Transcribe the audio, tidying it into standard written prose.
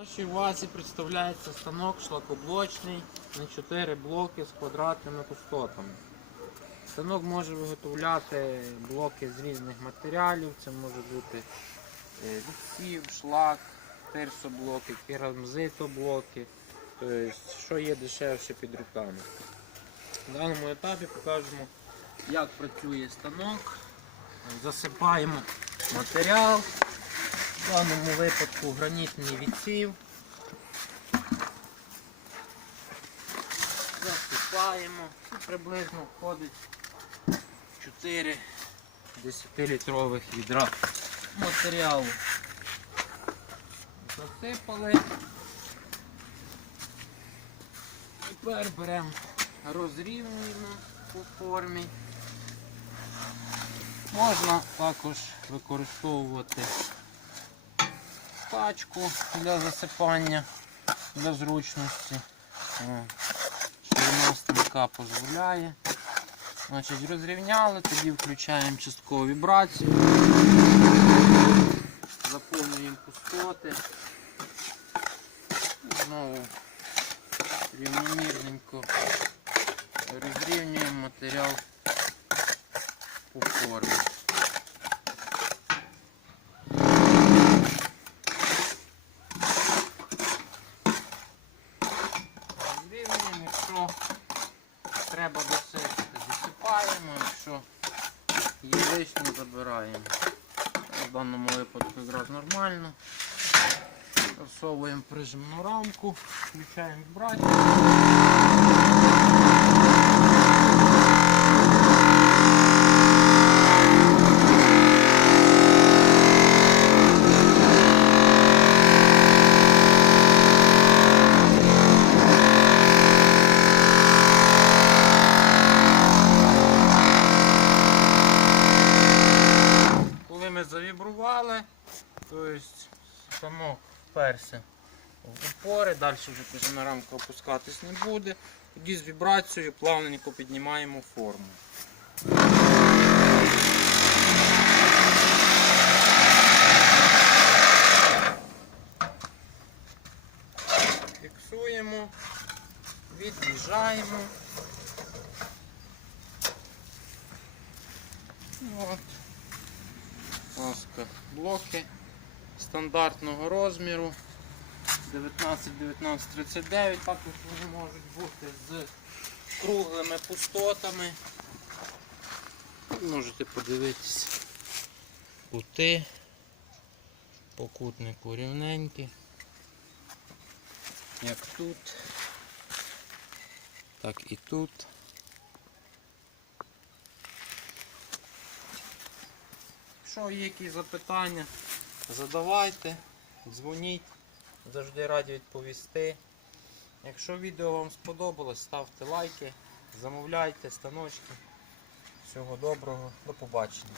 Нашій увазі представляється станок шлакоблочний на 4 блоки з квадратними пустотами. Станок може виготовляти блоки з різних матеріалів. Це може бути відсів, шлак, тирсоблоки, керамзитоблоки, тобто, що є дешевше під руками. На даному етапі покажемо, як працює станок. Засипаємо матеріал. В даному випадку гранітний відсів. Засипаємо. Приблизно входить 4 10-літрових відра матеріалу. Засипали. Тепер беремо, розрівнюємо по формі. Можна також використовувати пачку для засипання, для зручності. Ширина станка дозволяє. Значить, розрівняли, тоді включаємо часткову вібрацію, заповнюємо пустоти. Знову рівномірненько розрівнюємо матеріал по формі. Розрівнюємо, якщо треба досипати, досипаємо, якщо є лишнє, забираємо. В даному випадку якраз нормально. Просовуємо прижимну рамку, включаємо вібрацію. Коли ми завібрували, тобто станок вперся в упори, далі вже прижимна рамка опускатись не буде. Тоді з вібрацією плавненько піднімаємо форму. Фіксуємо, від'їжджаємо. От. Блоки стандартного розміру 19-19-39, також вони можуть бути з круглими пустотами. Можете подивитися, кути по кутнику рівненькі, як тут, так і тут. Якщо є якісь запитання, задавайте, дзвоніть, завжди раді відповісти. Якщо відео вам сподобалось, ставте лайки, замовляйте станочки. Всього доброго, до побачення.